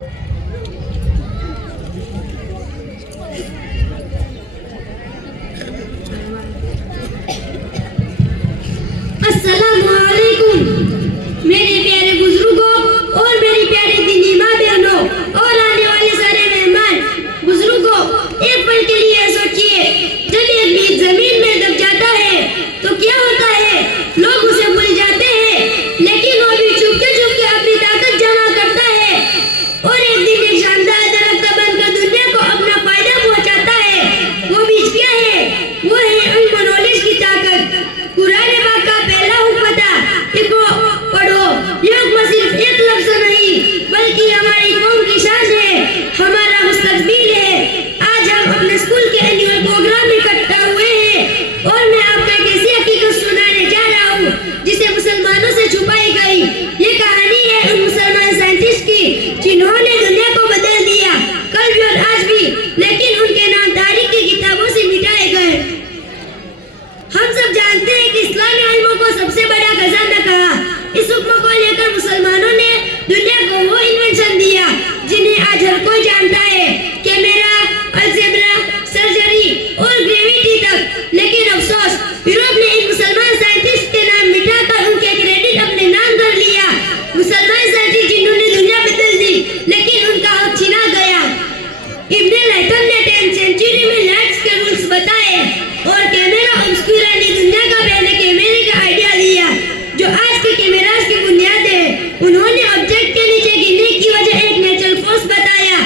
अस्सलामुअलैकुम मेरे प्यारे बुजुर्गों और मेरी प्यारी दीनी माँ बहनों और आने वाले सारे मेहमान बुजुर्गों, एक पल के लिए सोचिए, जब एक बीज जमीन में दब जाता है तो क्या होता है? लोग उसे भूल जाते हैं, लेकिन वो भी चुपके चुपके अपनी ताकत जमा करता है और एक दिन एक शानदार दरख्त बनकर दुनिया को अपना फायदा पहुंचाता है। वो बीज क्या है? वो है इल्म नॉलेज की ताकत। कुरान पाक का पहला हुक्म था, इको पढ़ो। ये हुक्म सिर्फ एक लफ्ज नहीं बल्कि हमारी कौम की शान है, हमारा मुस्तकबिल है। आज हम अपने स्कूल के एनुअल प्रोग्राम में इकट्ठा हुए हैं और मैं आपको एक ऐसी हकीकत सुनाने जा रहा हूँ जिसे मुसलमानों से छुपाई गई। ये कहानी है उन मुसलमान साइंटिस्ट की जिन्होंने दुनिया को बदल दिया, कल भी और आज भी, लेकिन उनके नाम तारीख की किताबों से मिटाए गए। हम सब जानते हैं कि इस्लामी इल्मों को सबसे बड़ा खजाना कहा। इस हुक्म को लेकर मुसलमानों ने दुनिया को वो इन्वेंशन दिया जिन्हें आज हर कोई जानता है, कैमरा, अलजेब्रा, सर्जरी और ग्रेविटी तक। लेकिन अफसोस, यूरोप ने इन मुसलमान साइंटिस्ट के नाम मिटाकर उनके क्रेडिट अपने नाम कर लिया। मुसलमान साइंटिस्ट जिन्होंने दुनिया बदल दी, लेकिन उनका हक छीना गया। इब्न लैथम ने 10th सेंचुरी में लाइट्स के रूल्स बताए और कैमरा ऑब्स्क्यूरा ने दुनिया का पहले कैमरे का आइडिया दिया जो आज के कैमरास की बुनियाद है। उन्होंने ऑब्जेक्ट के नीचे गिरने की वजह एक नेचुरल फोर्स बताया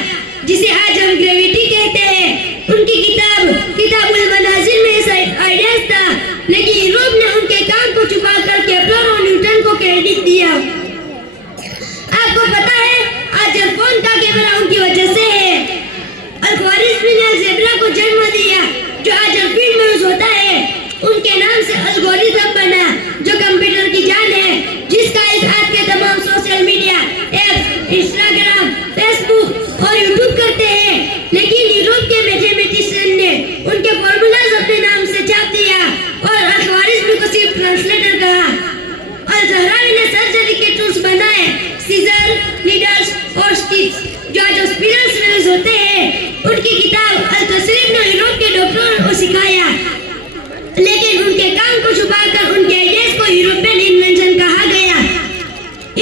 जिसे आज हम ग्रेविटी कहते हैं। उनकी किताबुल मनाजिर में इस आइडियाज था, लेकिन यूरोप ने उनके काम को छुपाकर केपलर और न्यूटन को क्रेडिट दिया। आपको पता है आज फोन का कैमरा उनकी वजह से है। अल्गोरिथम ने ज़ेब्रा को जन्म दिया जो आज फील्ड में यूज होता है। उनके नाम से एल्गोरिथम बना जो कंप्यूटर की जान है, जिसका इस आज के तमाम social media apps, Instagram, Facebook और यूट्यूब करते हैं। लेकिन यूरोप के मैथमेटिशियन ने उनके फॉर्मूलाज अपने नाम से छाप दिया और अल्गोरिथम को सिर्फ ट्रांसलेटर कहा। अल-ज़हरावी ने सर्जरी के टूल्स बनाए, सीजर, नीडल्स और स्टिक्स जो आज हॉस्पिटल्स में यूज होते हैं। उनकी किताब अल-तशरीफ ने यूरोप के डॉक्टरों को सिखाया, लेकिन उनके काम को छुपाकर उनके आइडियाज को यूरोपियन इन्वेंशन कहा गया।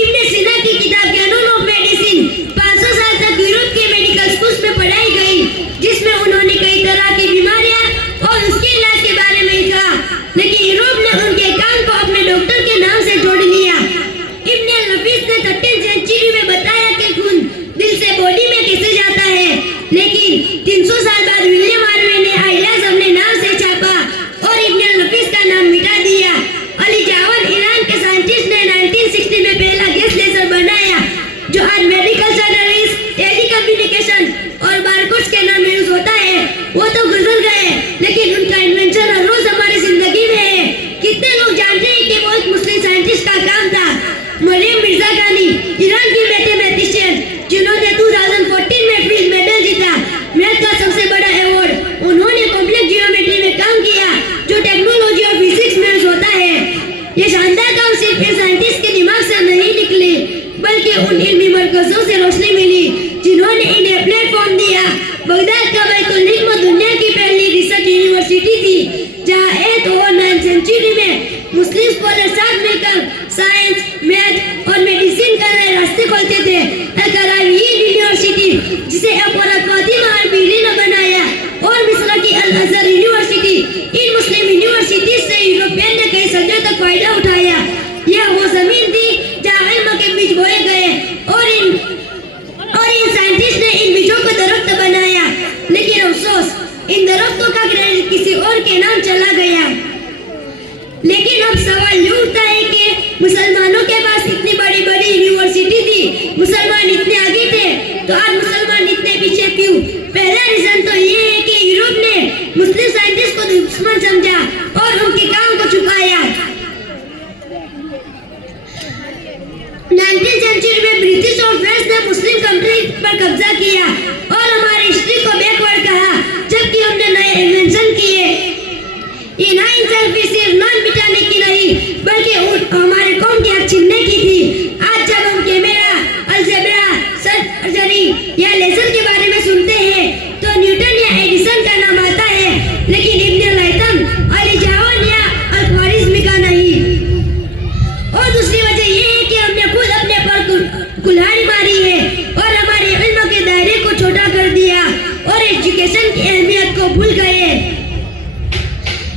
इब्न सीना की किताब कैनन ऑफ मेडिसिन 500 साल तक यूरोप के मेडिकल स्कूल्स में पढ़ाई गई, जिसमें उन्होंने कई तरह की बीमारियां और उसके इलाज के बारे में लिखा। लेकिन यूरोप ने उनके काम को अपने डॉक्टर के नाम से जोड़ लिया। इब्न नफीस ने 13th सेंचुरी में बताया कि खून दिल से बॉडी में कैसे जाता है, लेकिन 300 साल बाद विलियम हार्वे ने आइडियाज अपने नाम से छापा और इब्न नफीस का नाम मिटा दिया। अली जावन ईरान के साइंटिस्ट ने 1960 में पहला गैस लेजर बनाया जो आज मेडिकल सर्जरीज, टेलीकम्युनिकेशन और बारकोड स्कैनर में यूज होता है। वो तो गुजर गए, लेकिन उनका इन्वेंशन हर रोज हमारी जिंदगी में है। कितने लोग जानते हैं कि वो एक मुस्लिम साइंटिस्ट का काम था? मरियम मिर्जागानी, ईरान की मैथमेटिशियन जिन्होंने 2014 में फील्ड मेडल जीता, मैथ का सबसे बड़ा अवार्ड। उन्होंने कॉम्प्लेक्स जियोमेट्री में काम किया जो टेक्नोलॉजी और फिजिक्स में यूज होता है। ये शानदार काम सिर्फ इन साइंटिस्ट के दिमाग से नहीं निकले, बल्कि उन इल्मी मरकजों से रोशनी मिली जिन्होंने इन्हें प्लेटफॉर्म दिया। बगदाद का बैतुल हिक्मत दुनिया की पहली रिसर्च यूनिवर्सिटी थी, जहाँ 8th और 9th सेंचुरी में मुस्लिम स्कॉलर साथ मिलकर साइंस, मैथ और मेडिसिन का नए रास्ते खोलते थे। अल-करावी यूनिवर्सिटी जिसे अब फातिमा अल-बीरी ने बनाया और मिस्र की अल-अज़हर यूनिवर्सिटी, इन मुस्लिम यूनिवर्सिटी से यूरोपियन ने कई सदियों तक फायदा उठाया। यह वो जमीन थी जहाँ इल्म के बीज बोए गए और इन साइंटिस्ट ने इन बीजों को दरख्त बनाया। लेकिन अफसोस, इन दरख्तों का क्रेडिट किसी और के नाम चला गया। लेकिन अब सवाल ये उठता है कि मुसलमानों के पास इतनी बड़ी बड़ी यूनिवर्सिटी थी, मुसलमान इतने आगे थे, तो आज मुसलमान इतने पीछे क्यों? पहला रीजन तो ये है कि यूरोप ने मुस्लिम साइंटिस्ट को दुश्मन समझा और उनके काम को छुपाया। 19th सेंचुरी में ब्रिटिश और फ्रेंच ने मुस्लिम कंट्री पर कब्जा किया और हमारी हिस्ट्री को बैकवर्ड कहा, जबकि हमने नए इन्वेंशन किए। ये नाइंसाफी सिर्फ नाम मिटाने की नहीं बल्कि हमारे कौम की हक छीनने की थी। आज जब हम कैमरा, अलजेब्रा, सर्जरी इलेक्ट्रिसिटी या लेजर के बारे में सुनते हैं तो न्यूटन या एडिसन का नाम आता है, लेकिन इब्न लैथम, अली जावन या अल-ख्वारिज़्मी का नहीं। और दूसरी वजह ये है कि हमने खुद अपने पर कुल्हाड़ी मारी है और हमारे इल्म के दायरे को छोटा कर दिया और एजुकेशन की अहमियत को भूल गए।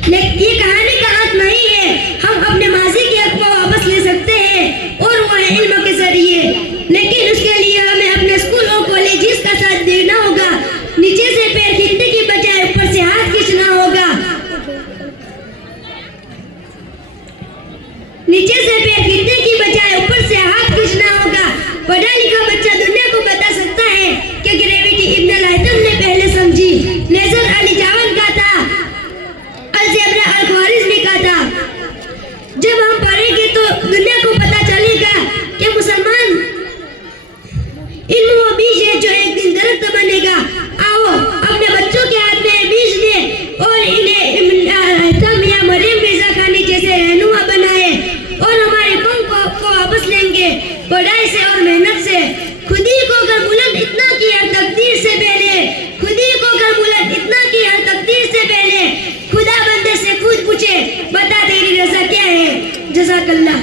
लेकिन ये कहानी का अंत नहीं है। हम अपने माजी के हक को वापस ले सकते हैं और वो है इल्म के जरिए, लेकिन उसके लिए हमें अपने स्कूल और कॉलेजेस का साथ देना होगा। नीचे से पैर खींचने की बजाय ऊपर से हाथ खींचना होगा। नीचे से पैर खींचने की बजाय ऊपर से हाथ खींचना होगा। पढ़ा लिखा बच्चा दुनिया को बता सकता है कि ग्रेविटी इब्न लैथम ने पहले समझी, लेजर अली जावन का था, अलजेब्रा अल-ख्वारिज़्मी का था। जब हम पढ़ेंगे तो दुनिया को पता चलेगा कि मुसलमान इल्म वो बीज है जो एक दिन दरख्त बनेगा। आओ अपने बच्चों के हाथ में बीज दें और इन्हें इब्न लैथम या मरियम मिर्जा खानी जैसे रहनुमा बनाए और हमारे कौम को वापस लेंगे पढ़ाई से और मेहनत से। खुदी को कर बुलंद इतना कि हर तकदीर से पहले, खुदी को कर बुलंद इतना कि हर तकदीर से पहले खुदा बंदे से खुद पूछे, बता तेरी रज़ा क्या है। जज़ाकल्लाह।